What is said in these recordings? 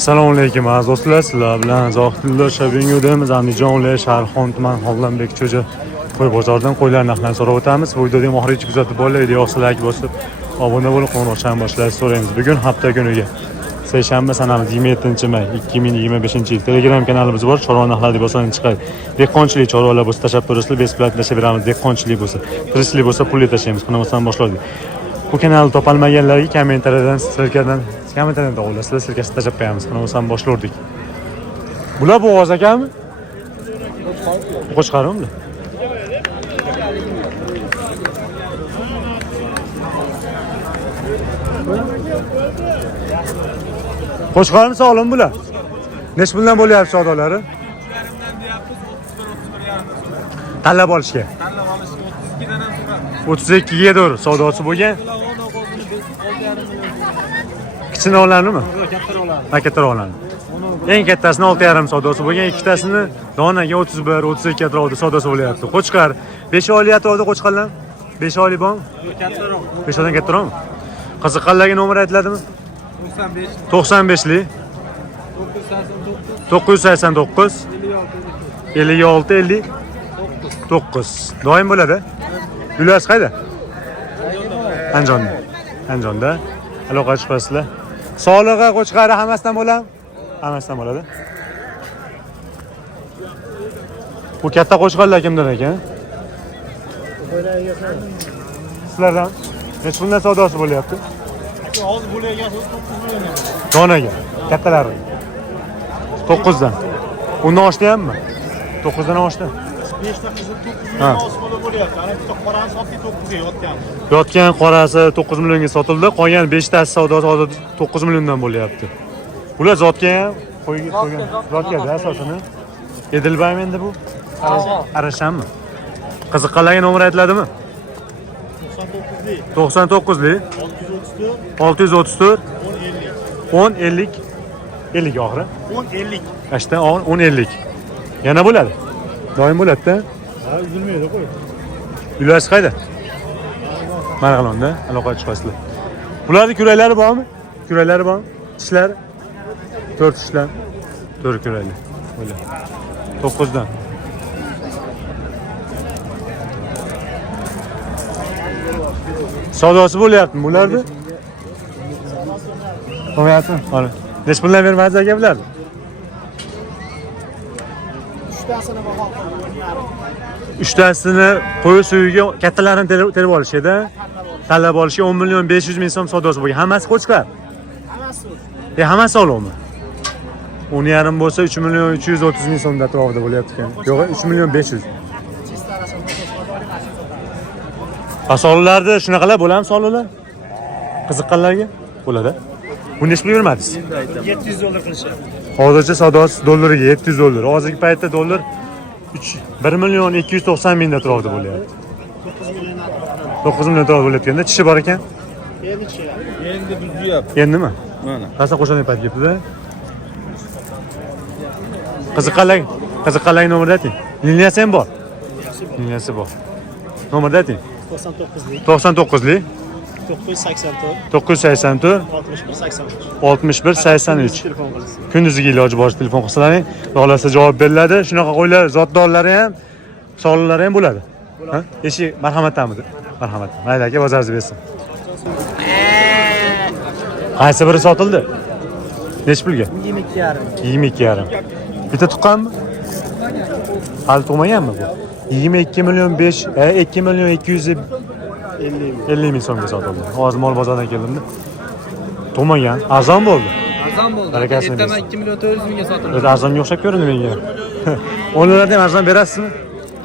Assalomu alaykum aziz do'stlar, sizlar bilan Zohidullo Shabingudamiz Andijon viloyati Sharxon tuman Xollanbek cho'ja qo'y bozoridan qo'ylar narxlarini so'rab o'tamiz. Bu videoni oxirigacha kuzatib borlar, videoga like bosib, obuna bo'lib, qo'ng'iroqchani boshlashni so'raymiz. Bugun hafta kuniga seshanba sanamiz 27-may 2025-yil. Telegram kanalimiz bor, chorva narxlari deb bossangiz chiqadi. Dehqonchilik chorvalar bo'lsa tashlab turasizlar, beplat tashlab beramiz. Dehqonchilik bo'lsa, tirishchilik bo'lsa pulli tashlaymiz. Qanamasdan boshladik. Bu kanalni topolmaganlarga kommentariydan tog'ulasizlar, sirkasi tashlab qo'yamiz. Qanamasdan boshladik. Bular bo'g'oz ekanmi? Qo'chqarmi bular? Qo'chqarmi sog'lim bular? Necha puldan bo'lyapti savdolari? Tanlab olishga. 32 ga doğru savdosi bo'lgan. Kichinoqlarnimi? Kattaroqlarni. Eng kattasini 6,5 savdosi bo'lgan, ikkitasini donaga 31, 32 atrofida savdosi bo'lyapti. Qo'chqar 5 oylik atrofida qo'chqarlar. 5 oylik bormi? Kattaroq. 5 oydan kattaroqmi? Qiziqqanlarga nomer aytiladimi? 95 lik 989 56 59. Doim bo'ladi. Yulas qayda? Andijonda. Aloqa chiqasizlar. Sog'lig'i, qo'chqari hammasidan bo'ladi? Hammasidan bo'ladi. Bu katta qo'chqarlar kimdan ekan? Sizlardan necha puldan savdosi bo'lyapti? Hozir bo'layotgan 9 million. Donaga, kattalari. 9 dan. Undan oshdi-hammi? 9 dan oshdi. 5 ta qizil 9 million osmonda bo'lyapti. Ana bitta qorasi 9 ga yotgan. Yotgan qorasi 9 millionga sotildi. Qolgan 5 tasi savdosi hozir 9 milliondan bo'lyapti. Bular zotga ham qo'ygan. Zotga asosini. Edilbaymi endi bu? Arashammi? Qiziqqanlarga nomer aytiladimi? 99 lik 634 10 50 oxiri 10-50. Ashta 10-50. Yana bo'ladi. Doim bo'ladi-da. Ha, üzülmaydi qo'y. Yulas qayda? Marg'ilonda aloqa chiqasizlar. Bularning kuraklari bormi? Kuraklari bormi? Tishlari 4 tishlar. 4 kurakli. Bo'la. 9 dan. Savdosi bo'lyaptimi bularni? Qo'yapmi? Mana. Necha puldan bermaysiz aka bularni? 3 tasini qo'y suyiga kattalarini terib olishadi. Tanlab olishga 10 million 500 ming so'm savdosi bo'lgan. Hammasi qo'chqar. Hammasi. Hammasi olami. 10,5 bo'lsa 3 million 330 ming so'mda atrofida bo'lyapti ekan. Yo'q, 3 million 500. Asollarda shunaqalar bo'ladimi sog'liqlar? Qiziqqanlarga bo'ladi. Bu necha pul bermadingiz? $700 qilishadi. Hozircha savdosi dollariga $700. Hozirgi paytda dollar 1 million 290 ming atrofida bo'lyapti. 9 million atrofida bo'layotganda tishi bor ekan. Endi buzyapti. Endimi? Mana. Qasa qo'shani payt ketdi-da. Qiziqqanlarga nomerni ayting. Liniyasi ham bor. Liniyasi bor. Nomerni ayting. 99 lik 984 61 83. Kunduziga iloji boricha telefon qilsalaring, xohlasa javob beriladi. Shunaqa qo'ylar, zotdorlari ham, sog'liqlari ham bo'ladi. Ha? Eshik marhamatdanmidi? Marhamat. Mayli aka, bozoringiz bersin. Qaysi biri sotildi? Necha pulga? 22,5. 22,5. Bitta tuqqanmi? Hali tug'maganmi bu? 22 million 2 million 250 ming so'mga sotildi. Hozir mol bozordan keldimda. Tug'magan, arzon bo'ldi. Arzon bo'ldi. Barakasini Ertaman 2 million 400 mingga sotildi. O'zi arzonga o'xshab ko'rindi menga. O'nlardan ham arzon berasizmi?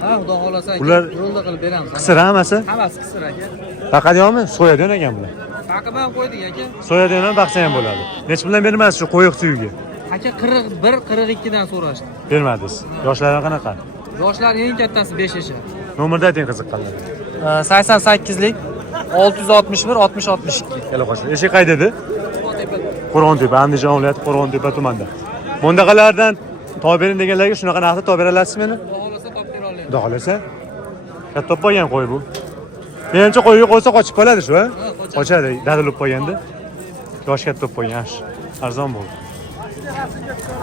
Ha, xudo xolasa Ular rolda qilib beramiz. qisir hammasi? Hammasi qisir aka. Faqat yo'qmi? So'yadigan ekan bular. Taqib ham qo'ydik aka. So'yadigan ham baqsa ham bo'ladi. Necha puldan bermaysiz shu qo'yiq suyiga? Aka 41, 42 dan so'rashdi. Bermadingiz. Yoshlari qanaqa? Yoshlar eng kattasi 5 yashar. Nomerni ayting qiziqqanlar. 88 lik 661 60 62. Kela qo'shing. Eshik qayda edi? Qo'rg'ontepa, Andijon viloyati Qo'rg'ontepa tumanida. Bundaqalardan tobering deganlarga shunaqa narxda tob beralasizmi meni? Xudo xolasa topib bera olamiz. Xudo xolasa. Katta bo'lgan qo'y bu. Menimcha qo'yga qo'ysa qochib qoladi shu, ha? Qochadi, dadilib qo'yganda. Yosh katta bo'lib qo'ygan, arzon bo'ldi.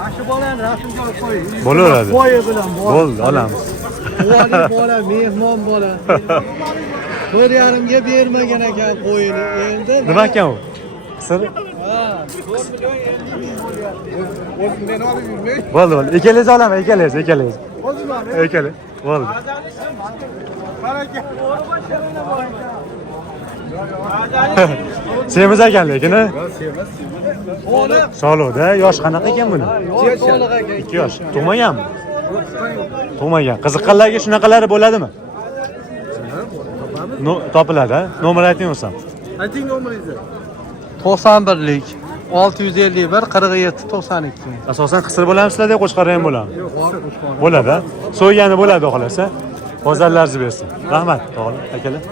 Aşı bolan rasmga olib qo'ying. Bo'laveradi. Qo'yi bilan Bo'ldi, olamiz. Qo'yali bola, mehmon bola. 1,5 ga bermagan ekan qo'yini. Endi Nima ekan u? Qisir? ha, 4 million 50 ming bo'lyapti. O'zimdan olib yurmay. Bo'ldi, bo'ldi. Ikkalangiz olaman, ikkalangiz. O'zimdan. Ikkala. Bo'ldi. Baraka. Semiz ekan lekin, ha? O'g'li Sog'liqda yosh qanaqa ekan buni? Sog'liq ekan. 2 yosh. Tug'maganmi? Tug'magan. Qiziqqanlarga shunaqalari bo'ladimi? Topiladi, ha? Nomer ayting o'sam. Ayting nomeringizni. 91lik 651 47 92. Asosan qisir bo'lami sizlarda, qo'chqari ham bo'lami? Bo'ladi, ha? So'ygani bo'ladi, xohlasa. Bozorlarni bersin. Rahmat, tog'lar, akalar.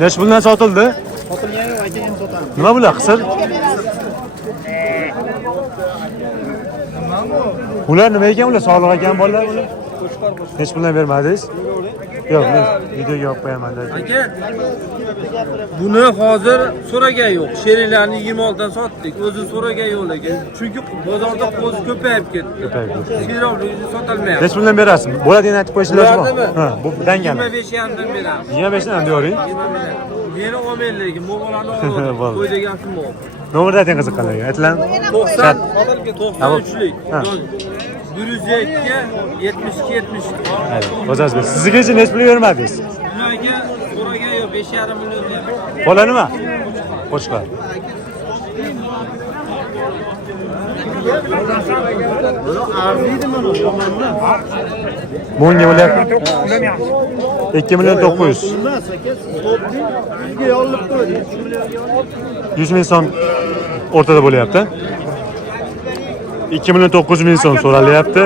Necha puldan sotildi? Sotilgan yo'q, aka endi sotamiz. Nima bular, qisir? Ular nima ekan ular? Sog'liq ekan bolalar ular? Necha puldan bermadingiz? Yo'q, men videoga olib qo'yaman dedi. Aka, buni hozir so'ragan yo'q. Sheriklarni 26 dan sotdik. O'zi so'ragan yo'q lekin. Chunki bozorda qo'zi ko'payib ketdi. Sheriklarni sotilmayapti. Necha puldan berasiz? Bo'ladigan aytib qo'yishingiz mumkin. Bo'ladimi? Ha, bu dangan. 25 dan beramiz. 25 dan bering. 20 dan. Meni olmaydi lekin, bu bolani oladi. Bo'ldi. Qo'y degan shum yo'q. Nomerni ayting qiziqqanlarga. Aytlan. 93lik. 102 72 72. O'zingiz ber. Sizgacha necha pul bermadingiz? Ularga so'ragan yo'q, 5,5 million beramiz. Bola nima? Qo'chqar. Arziydi mana yomonda. Bunga bo'lyapti. 2 million 900. Emas aka, sotding, bizga olib qo'ydi. 100 ming so'm o'rtada bo'lyapti. 2 million 900 ming so'm so'ralyapti.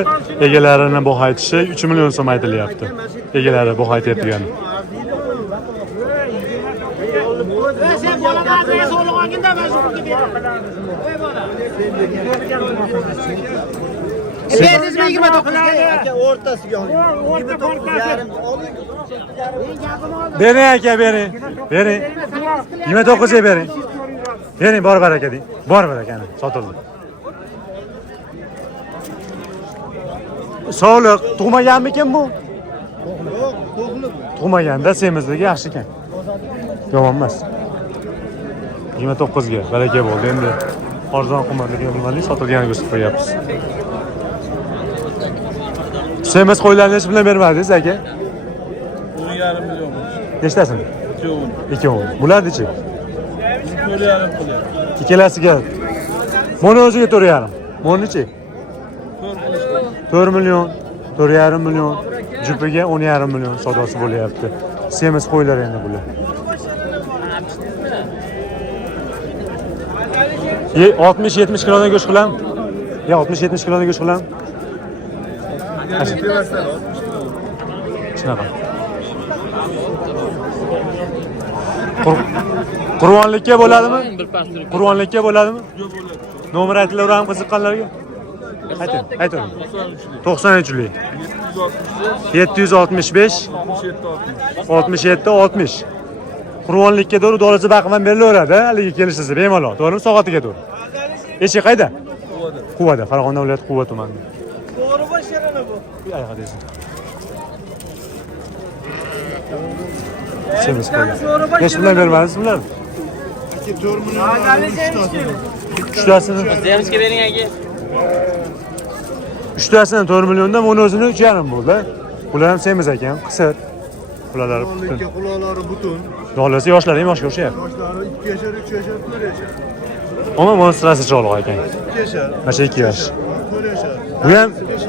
Egalarini bu aytishi 3 million so'm aytilyapti. Egalari bu aytayotgani. Sen bolalar bilan so'raganda mana shu pulga beraman. Voy bola. Siz 29 ga Aka o'rtasiga oling. 29 yarim oling. Bering aka, bering. Bering. 29 ga bering. Bering, bor baraka deng. Bor barakani, sotildi. Sog'liq, tug'maganmikin bu? Yo'q, to'g'ri. Tug'maganda semizligi yaxshi ekan. Yomon emas. 29 ga baraka bo'ldi. Endi arzon qimmatligini bilmadik, sotilganini ko'rsatib qo'yapmiz. Semiz qo'ylarni hech bilan bermadingiz aka? 10,5 million. Nechtasini? Ikkovi. Bularni-chi? 4,5 pul. Ikkalasiga. Buni o'ziga 4,5. Buni-chi? 4 million, 4,5 million, jupiga 10,5 million savdosi bo'lyapti. Semiz qo'ylar endi bular. 60-70 kilodan go'sht qilam. Ya 60-70 kilodan go'sht qilam. Shunaqa. Qurbonlikka bo'ladimi? Qurbonlikka bo'ladimi? Nomer aytilaverami qiziqqanlarga? Ayting. 93lik 765 67 60. Qurbonlikka to'g'ri dolasi baqman berilaveradi, haligi kelishsiz bemalol. To'g'rimi? Soatiga to'g'ri. Eshik qayda? Quvada, Farg'ona viloyati Quva tumanida. To'g'ri bosharana bu. Ayaqa desin. Semiz qo'ygan. Hech bilan bermadingiz bular? 4 million. Uchtasini. Zemizga bering aka. Uchtasini 4 milliondan buni o'zini 3,5 bo'ldi. Bular ham semiz ekan, qisir. Qulalari butun. Quloqlari butun. Dolasi yoshlari ham yoshga o'xshayapti. Yoshlari 2 yashar, 3 yashar, 4 yashar. Ammo monstrasi chog'liq ekan. 2 yashar, Mana 2 yosh. 4 yashar.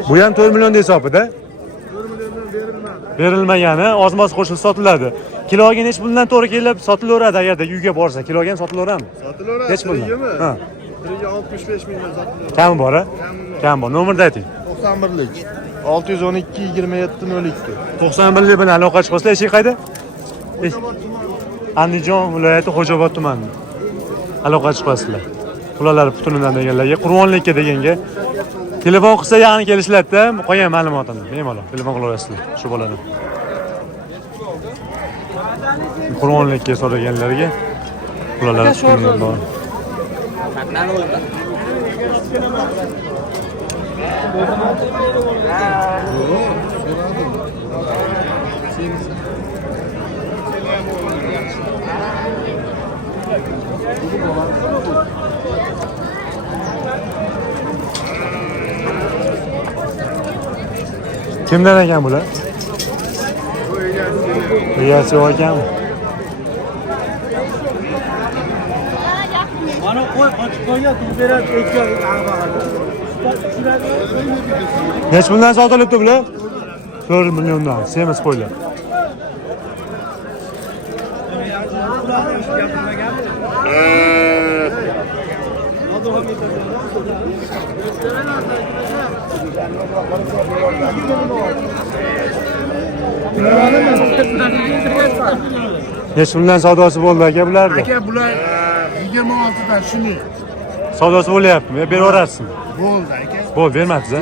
Bu ham 4 million hisobida. 4 milliondan berilmadi. Berilmagani ozmoz qo'shilib sotiladi. Kiloga nech puldan to'g'ri kelib sotilaveradi agarda uyga borsa. Kiloga ham sotilaveradimi? Sotilaveradi. Nech puldan? Ha. 65 mingdan sotilaveradi. Kam bor, ha? Kam bor. Nomerni ayting. 91lik 612 27 02. 91lik bilan aloqa chiqsa, eshik qayda? Andijon viloyati Xo'jobod tumanida. Aloqa chiqasizlar. Ularlar butunidan deganlarga, Qurbonlikka deganga telefon qilsa yaqin kelishlar-da, qolgan ma'lumotini bemalol telefon qilaverasizlar shu boladan. Qurbonlikka so'raganlarga Ularlar tushungan bor. Kimdan ekan bular? Egasi yo'q ekanmi? Mana qo'y qochib qo'ygan, pul beradi, ekkan. Necha puldan sotilibdi bular? 4 milliondan. Semiz qo'ylar. Necha puldan savdosi bo'ldi aka bularni? Aka bular 26 dan shuni Savdosi bo'lyaptimi? Beraverasizmi? bo'ldi aka. Bo'l, bermadingiz-a?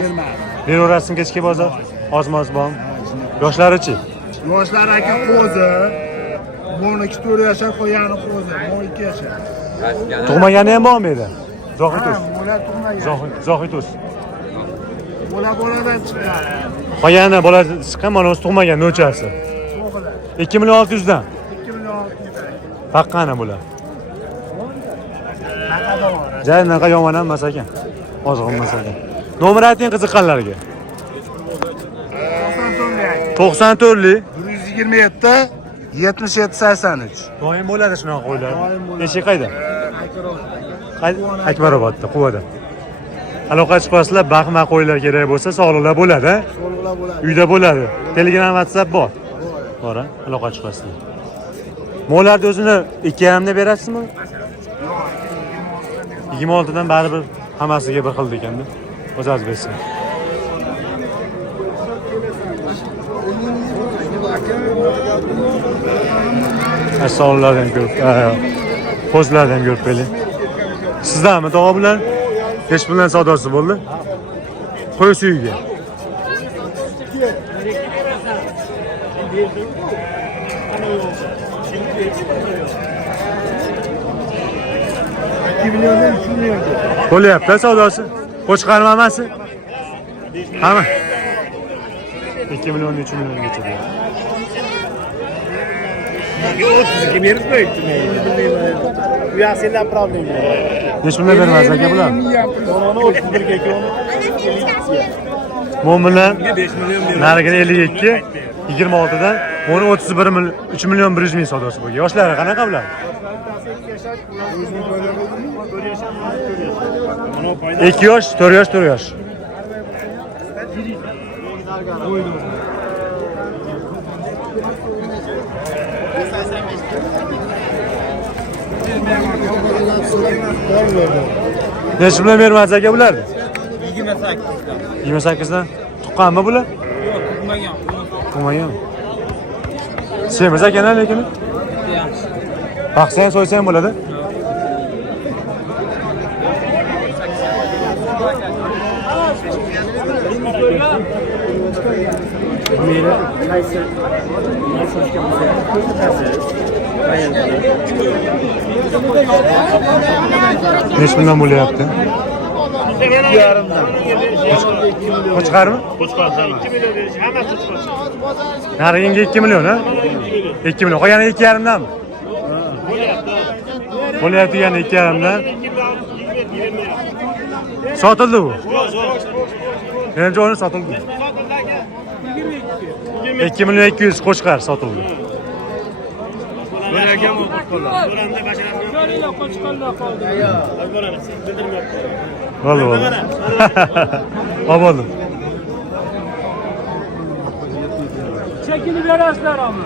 Beraverasizmi kechki bozor? Ozmoz bormi? Yoshlari-chi? Yoshlar aka qo'zi. Buniki 4 yashar, qo'yani qo'zi. Bu 2 yashar. Tug'magani ham bormi edi? Zohitus. Bular tug'magan. Zohitus. Bular boladan chiqqan. Qolgani bola chiqqan, mana o'zi tug'magan no'chasi. O'g'illar 2 million 600 dan. 2 million 600 dan. Taqqani bular. Naqada bor. Jaynaqa yomon emas ekan. Ozg'in emas ekan. Nomer ayting qiziqqanlarga. 94 94lik 127 77 83. doim bo'ladi shunaqa qo'ylar. Eshik qayda? Qayda? Akbarobodda, Quvada. Aloqa chiqasizlar, baxma qo'ylar kerak bo'lsa, sog'liqlar bo'ladi. So'lg'lar bo'ladi. Uyda bo'ladi. Telegram, WhatsApp bor. Bor, aloqa chiqasizlar. Mollarni o'zini 2,5 dan berasizmi? 26 dan baribir hammasiga bir xil ekanda. O'zingiz bersin. Assollardan ko'p, qo'zlardan ko'p beli. Sizlarmi tog'a bilan? Hech bilan savdosi bo'ldi? Qo'y suyiga. Bo'lyapti savdosi. Qo'chqarma hammasi. Hamma. 2 million 3 milliongacha deyapti. 30 berib qo'yibdi. Bu yaxshilar problem. Hech bunday bermas aka bular. Mana 31 ga ko'ni. Bu bilan narigini 52, 26 dan 31 million 3 million 100 ming savdosi bo'lgan. Yoshlari qanaqa bular? 2 yosh, 4 yosh, 4 yosh. Necha bilan bermadingiz aka bularni? 28. 28 dan. Tuqqanmi bular? Yo'q, tug'magan. Tug'magan. Semiz ekan lekin. Yaxshi. Baqsang, so'ysang bo'ladi. Necha bundan bo'lyapti? 2,5dan. Qo'chqarmi? Qo'chqar hamma. 2 million berish, hammasi qo'chqar. Nariginga 2 million, ha? 2 million. Qolgani 2,5 danmi? Bo'lyapti yana 2,5 dan. Sotildi bu. Menimcha uni sotildi. 2 million 200 qo'chqar sotildi. Bo'larkan bu qo'chqarlar. Bo'ramda basharasi. Yo'q, qo'chqarlar qoldi. Yo'q, bo'ladi. Bildirmayapti. Bo'ldi, bo'ldi. Bo'ldi. Chekini berasizlar ama.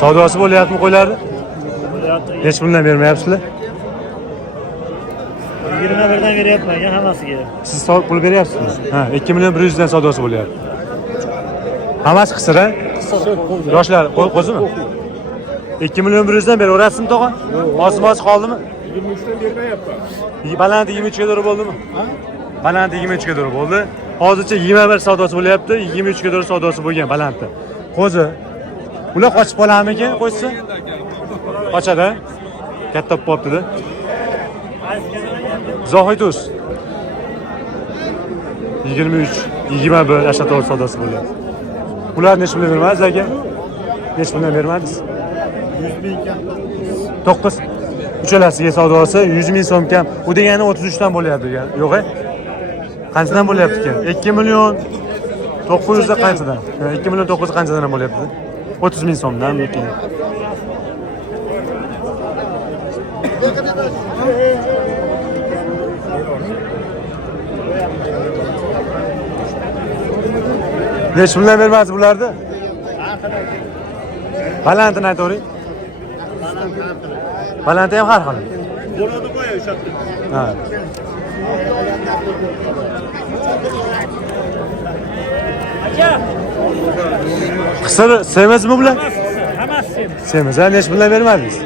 Savdosi bo'lyaptimi qo'ylarni? Hech bundan bermayapsizlar? 21 dan beryapman, hammasiga. Siz pul beryapsizmi? Ha, 2 million 100 dan savdosi bo'lyapti. Hammasi qisir, ha? Yoshlar qo'zimi? 2 million 100 dan beraverasizmi tog'a? Osmos qoldimi? 23 dan bermayapman. Baland 23 ga doğru bo'ldimi? Baland 23 ga doğru bo'ldi. Hozircha 21 savdosi bo'lyapti, 23 ga doğru savdosi bo'lgan balandda. Qo'zi Ular qochib qolarmikan qo'ysa? Qochadi. Katta bo'pti-da. Zohitus 23, 21 yaşa doğru sadası böyle. Bunlar neç puldan vermez aka? Neç puldan vermediniz? 9. Uchalasiga savdosi 100 ming so'm kam. Bu degani 33 dan bo'lyapti degan. Yo'q a? Qanchadan bo'lyapti ekan? 2 million 900 da qanchadan? 2 million 900 qanchadan bo'lyapti? 30 ming so'mdan ekan. Neç puldan vermez bularni? Balandini aytavering. Balanti ham har xil. Bo'ladi qo'ya o'sha yerda. Ha. Aka, Qisir semizmi bular? hammasi semiz. Semiz. Ha, neç puldan vermadingiz?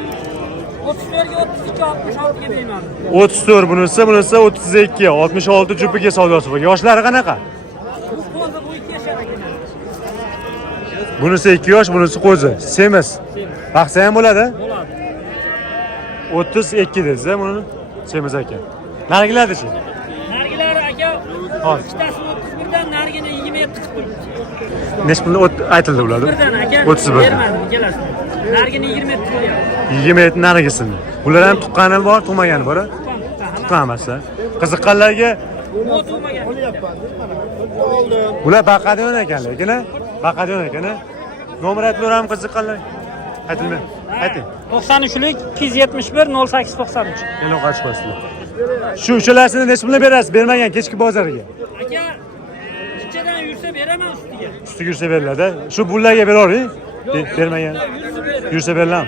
34 ga 32 66 ga deyman. 34 bunisi 32, 66 jupiga savdosi bor. Yoshlari qanaqa? Bu qo'zi bu 2 yashar ekan. Bunisi 2 yosh, bunisi qo'zi. Semiz. Baqsa ham bo'ladi? Bo'ladi. 32 dedingiz, buni semiz ekan. Nargilardi-chi? Nargilari aka, Hozir. ikkitasi 31 dan nargini 27 qilib turibdi. Neç puldan aytildi bularni? 31 dan aka. 31. Bermadim ikkalasi. Nargini 27 qilyapti. 27 narigisini. Bular ham tuqqani bor, tug'magani bor. Tuqqan emas. Qiziqqanlarga Bu tug'magan. bular baqadigan ekan, lekin baqadigan ekan. Nomer aytlaram qiziqqanlar. Aytilmay. Ayting. 93lik 271 0893. E'lon qilib qo'yasizlar. Shu uchalasini necha pulga berasiz? Bermagan kechki bozoriga. Aka, ikkidan yursa beraman ustiga. Ustiga yursa beriladi. Shu bullarga beravering. Bermagan. Yursa berilam.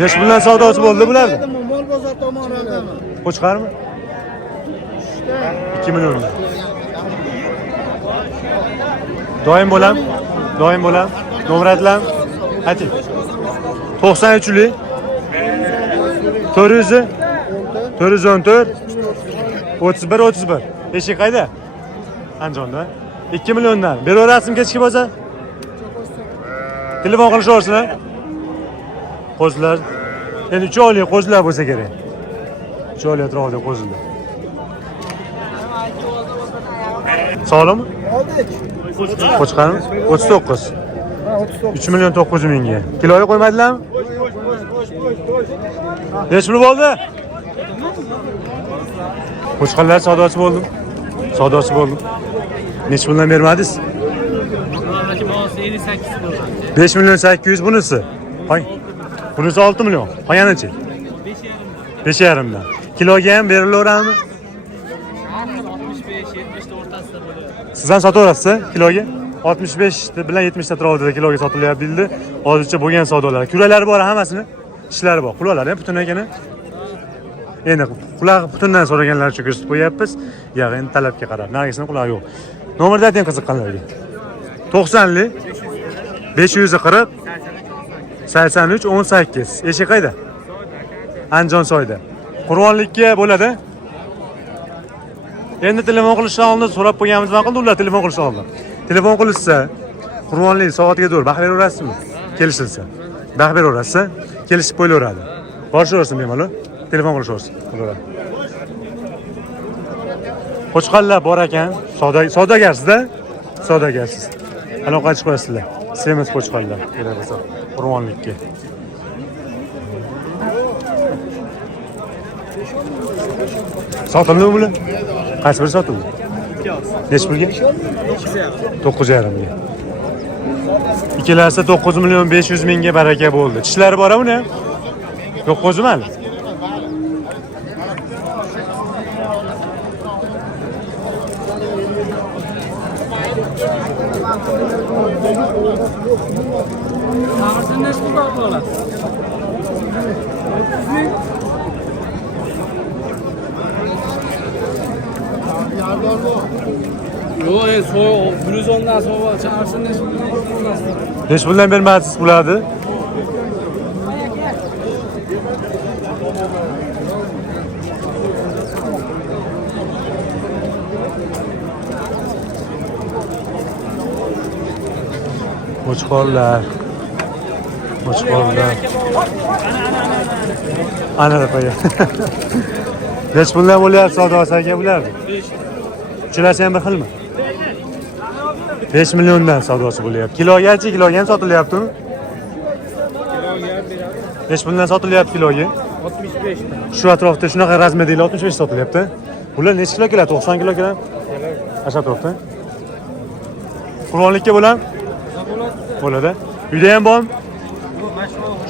Necha puldan savdosi bo'ldi bularni? Mol bozor tomonidami? Qo'chqarmi? 2 milliondan. Doim bo'lam. Nomer aytlam. Ayting. 93lik 400 414 31. Eshik qayda? Andijonda. 2 milliondan. Beraverasizmi kechki bozor? Telefon qilishaversin. Qo'zilar. Endi 3 oylik qo'zilar bo'lsa kerak. 3 oylik atrofida qo'zilar. Sog'lommi? Qo'chqarmi? 39. 3 million 900 mingga. Kiloga qo'ymadilarmi? Necha pul bo'ldi? Qo'chqarlar savdosi bo'ldi. Necha puldan bermadingiz? 5 million 800 bunisi. Qo'y. Bunisi 6 million. Qo'yganichi? 5,5 dan. Kiloga ham berilaveradimi? 65-70 o'rtasida bo'ladi. Siz ham sotaverasiz kiloga? 65 bilan 70 atrofida kiloga sotilyapti bildi. Hozircha bo'lgan savdolar. Kuralari bor hammasini. Ishlari bor. Quloqlari ham butun ekan. Endi quloq butundan so'raganlar uchun ko'rsatib qo'yapmiz. Yo'q, endi talabga qarab. Narigisini quloqi yo'q. Nomerni ayting qiziqqanlarga. 90lik 540 83 18. Eshik qayda? Andijon soyda. Qur'onlikka bo'ladi. Endi telefon qilishdan oldin so'rab qo'yganimiz ma'qul, ular telefon qilishdan oldin. Telefon qilishsa, Qur'onlik soatiga to'g'ri baxt beraverasizmi? Kelishilsa. Baxt beraverasiz, kelishib qo'yilaveradi. Borishaversin bemalol. Telefon qilishaversin. Qo'chqarlar bor ekan, savdogarsizda? Savdogarsiz. Aloqa qilib qo'yasizlar. Semiz qo'chqarlar keladi Qur'onlikka. Sotildimi bular? Qaysi biri sotildi? Necha pulga? 9,5 ga. Ikkalasi 9 million 500 mingga baraka bo'ldi. Tishlari bormi buni? Yo'q, qo'zimali. Ta'mirni qilib bo'ladi. Yo'q, so'y, bruzondan so'y chiqarsin. Necha puldan bermadingiz bularni? Qo'chqorlar. Qo'chqorlar. Ana da qo'ya. Nech puldan bo'lyapti savdosi aka bularni? Uchalasi ham bir xilmi? 5 milliondan savdosi bo'lyapti. Kilogachi, kiloga ham sotilyaptimi? 5 puldan sotilyapti kiloga. 65 ta. Shu atrofda shunaqa razmedagi 65 sotilyapti. Bular necha kilo keladi? 90 kilo keladi? Asha atrofda. Qur'onlikka bo'lam? Bo'ladi. Uyda ham bormi?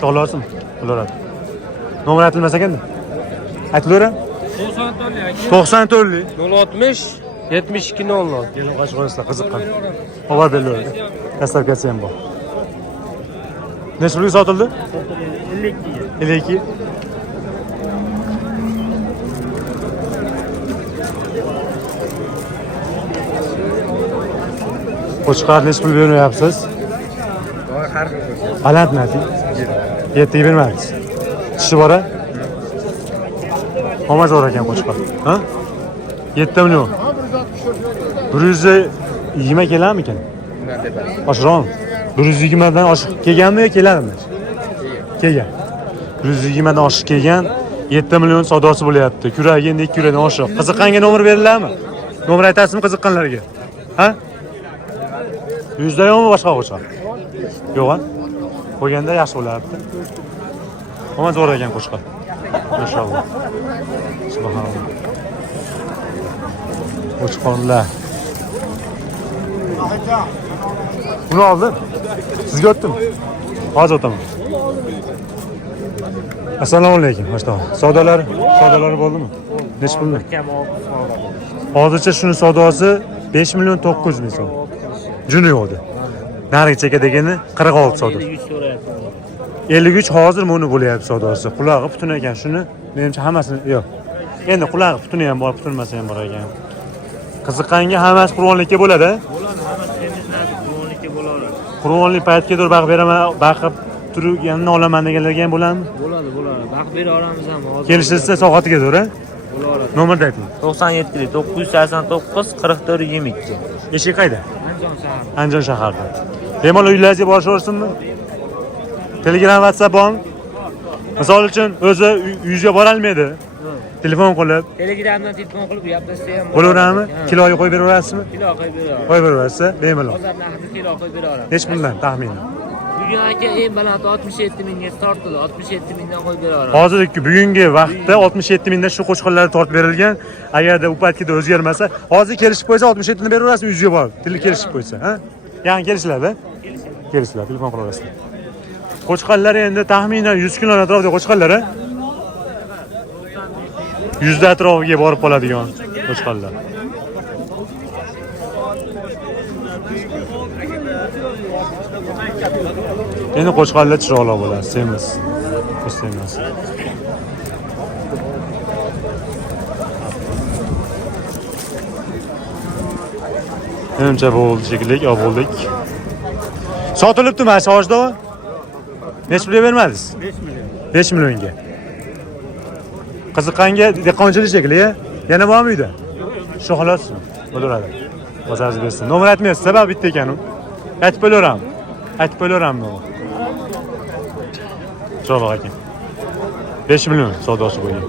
Sho'lasin. Bo'laradi. Nomer aytilmas ekanda. Aytilaver. 94lik. 060 72 00. Keling qo'shqo'ysizlar, qiziqqan. Xabar berilaveradi. Dastavkasi ham bor. Necha pulga sotildi? 52. Qo'chqor necha pul beryapsiz? Baland nating. 7 bermadingiz. Tishi bor-a? Omaz bor ekan qo'chqor. Ha? 7 million. 120 keladimikan? Oshroq. 120 dan oshiq kelganmi yo keladimi? Kelgan. 120 dan oshiq kelgan 7 million savdosi bo'lyapti. Kuragi endi 2 yuradan oshiq. Qiziqqanga nomer beriladimi? Nomer aytasizmi qiziqqanlarga? Ha? 100 dan yo'qmi boshqa qo'chqor? Yo'q-a? Qo'yganda yaxshi bo'lardi. Omaz bor ekan qo'chqor. Mashalloh. Subhanalloh. Qo'chqorlar. Buni oldim. Sizga o'tdim. Hozir o'taman. Assalomu alaykum. Savdolar bo'ldimi? Necha pulmi? Hozircha shuni savdosi 5 million 900 ming so'm. Juni yo'qdi. Narigi cheka degani 46 savdo. 53 hozir buni bo'lyapti savdosi. Qulog'i butun ekan shuni. Menimcha hammasini yo'q. Endi qulog'i butuni ham bor, butunmasa ham bor ekan. Qiziqqanga hammasi Qur'onlikka bo'ladi. Qur'onlik paytga dur baq beraman, baqib turganini olaman deganlarga ham bo'ladimi? Bo'ladi. Vaqt bera olamiz ham hozir. Kelishilsa soatiga dur-a? Bo'laveradi. Nomerni ayting. 97 989 44 22. Eshik qayda? Andijon shahar. Andijon shaharda. Bemalol uylaringizga borishaversinmi? Telegram, WhatsApp bormi? Misol uchun o'zi uyingizga bora olmaydi. Telefon qilib, Telegramdan telefon qilib gapirsa ham bo'laveradimi? Kiloga qo'yib beraverasizmi? Kilo qo'yib beradi. Qo'yib beraversa, bemalol. Hozir narxni kilo qo'yib beradi. Necha puldan taxminan? Bugun aka eng baland 67 mingga tortildi. 67 mingdan qo'yib beradi. Hozirgi bugungi vaqtda 67 mingdan shu qo'chqorlar tortib berilgan. Agarda u paytgida o'zgarmasa, hozir kelishib qo'ysa 67 ni beraverasiz, uyingizga borib. Kelishib qo'ysa, ha? Ya'ni kelishiladi. Kelishiladi, telefon qilaverasizlar. Qo'chqorlar endi taxminan 100 km atrofida qo'chqorlar, ha? 100 da atrofiga borib qoladigan qo'chqorlar. Endi qo'chqorlar chiroqli bo'ladi, semiz. Semiz. Menimcha bo'ldi shekilli, bo'ldik. Sotilibdi mana shu oshda. Necha pulga bermadingiz? 5 million. 5 millionga. Qiziqqanga dehqonchilik shekilli, yana bormi uyda? Shu xolosmi? Bo'laveradi. Bozaringiz bersin. Nomer aytmaysiz, sababi bitta ekan u. Aytib qo'yaveram. Aytib qo'yaveram nomer. Chiroq ekan. 5 million savdosi bo'lgan.